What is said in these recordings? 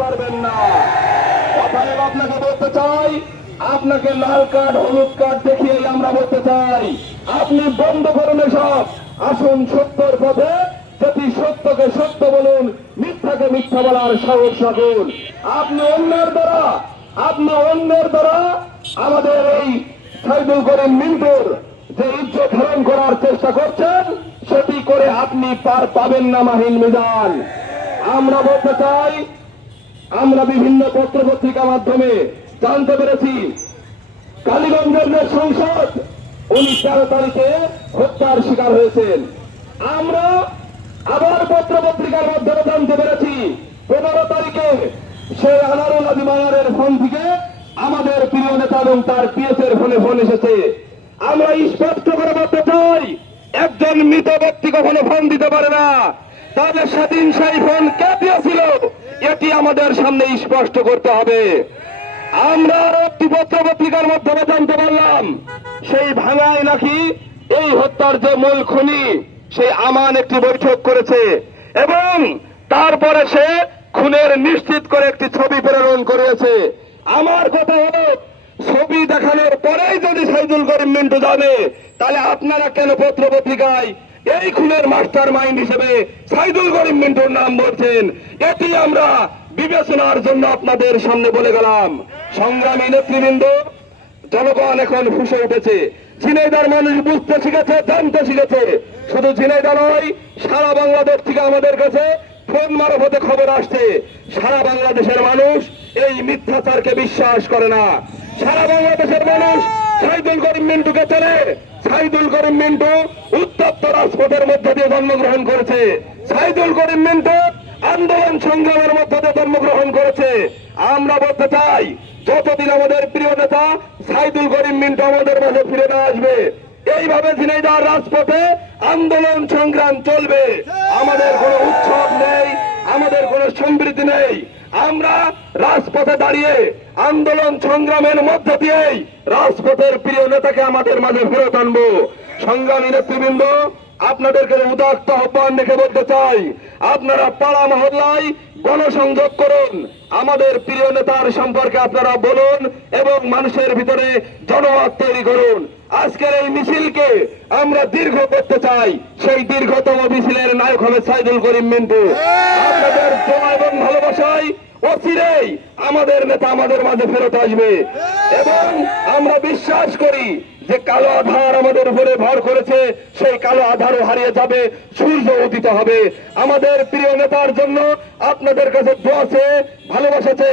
পারবেন না। অতএব আপনাকে বলতে চাই, আপনাকে লাল কার্ড হলুদ কার্ড দেখিয়ে আমরা বলতে চাই, আপনি বন্ধ করুন এসব। আসুন সত্যের পথে, যেটি সত্যকে সত্য বলুন, মিথ্যাকে মিথ্যা বলার সাহস রাখুন। আপনি অন্যের দ্বারা আমাদের এই সাইদুল করিম মিন্টুর যে ইজ্জত হরণ করার চেষ্টা করছেন, সেটি করে আপনি পার পাবেন না মাহিন মিজান। আমরা বলতে চাই, আমরা বিভিন্ন পত্র পত্রিকার মাধ্যমে জানতে পেরেছি কালীগঞ্জের যে সংসদ উনি 13 তারিখে হত্যার শিকার হয়েছেন। আমরা আবার পত্র পত্রিকার মাধ্যমে জানতে পেরেছি 15 তারিখে সেই আনারুল আজিমানের ফোন থেকে আমাদের প্রিয় নেতা এবং তার পিএস এর ফোন এসেছে। আমরা স্পষ্ট করে বলতে চাই, একজন মৃত ব্যক্তি কখনো ফোন দিতে পারে না, তাহলে সেদিন সেই ফোন কে দিয়েছিল এটি আমাদের সামনে স্পষ্ট করতে হবে। আমরা একটি পত্র পত্রিকার মাধ্যমে জানতে পারলাম সেই ভাঙায় নাকি এই হত্যার যে মূল খুনি সেই আমান একটি বৈঠক করেছে এবং তারপরে সে খুনের নিশ্চিত করে একটি ছবি প্রেরণ করেছে। আমার কথা হলো, ছবি দেখানোর পরেই যদি সাইদুল করিম মিন্টু যাবে, তাহলে আপনারা কেন পত্র পত্রিকায় এই খুনের মাস্টার মাইন্ড হিসেবে সাইদুল করিম মিন্টুর নাম বলছেন? এটি আমরা বিবেচনার জন্য আপনাদের সামনে বলে গেলাম। সংগ্রামী নেতৃবৃন্দ, জনগণ এখন ফুসে উঠেছে। ঝিনাইদহের মানুষ বুঝতে শিখেছে, জানতে শিখেছে। শুধু ঝিনাইদহ নয়, সারা বাংলাদেশ থেকে আমাদের কাছে ফোন মারফতে খবর আসছে সারা বাংলাদেশের মানুষ এই মিথ্যাচারকে বিশ্বাস করে না। সারা বাংলাদেশের মানুষ সাইদুল করিম মিন্টুকে চেনে। সাইদুল করিম মিন্টু উত্তপ্ত রাজপথের মধ্যে দিয়ে জন্মগ্রহণ করেছে। সাইদুল করিম মিন্টু আন্দোলন সংগ্রামের মধ্যে দিয়ে জন্মগ্রহণ করেছে। আমরা বলতে চাই, যতদিন আমাদের প্রিয় নেতা সাইদুল করিম মিন্টু আমাদের মাঝে ফিরে না আসবে, এইভাবে ঝিনাইদহের রাজপথে আন্দোলন সংগ্রাম চলবে। আমাদের কোনো উৎসব নেই, আমাদের কোনো সমৃদ্ধি নেই। আমরা রাজপথে দাঁড়িয়ে আন্দোলন সংগ্রামের মধ্য দিয়েই রাজপথের প্রিয় নেতাকে আমাদের মাঝে ফেরত আনবো। সংগ্রামী নেতৃবৃন্দ, আপনাদেরকে উদাত্ত আহ্বান রেখে বলতে চাই, আপনারা পাড়া মহল্লায় গণসংযোগ করুন, আমাদের প্রিয় নেতার সম্পর্কে আপনারা বলুন এবং মানুষের ভিতরে জনমত তৈরি করুন। আজকের এই মিছিলকে আমরা দীর্ঘ করতে চাই, সেই দীর্ঘতম মিছিলের নায়ক হবে সাইদুল করিম মিন্টু। আপনাদের দোয়া এবং ভালোবাসায় অচিরেই আমাদের নেতা আমাদের মাঝে ফেরত আসবে এবং আমরা বিশ্বাস করি যে কালো আধার আমাদের উপরে ভর করেছে, সেই কালো আধারও হারিয়ে যাবে, সূর্য উদিত হবে। আমাদের প্রিয় নেতার জন্য আপনাদের কাছে দোয়া আছে, ভালোবাসা আছে।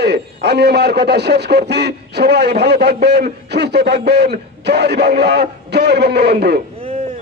আমি আমার কথা শেষ করছি। সবাই ভালো থাকবেন, সুস্থ থাকবেন। জয় বাংলা, জয় বঙ্গবন্ধু।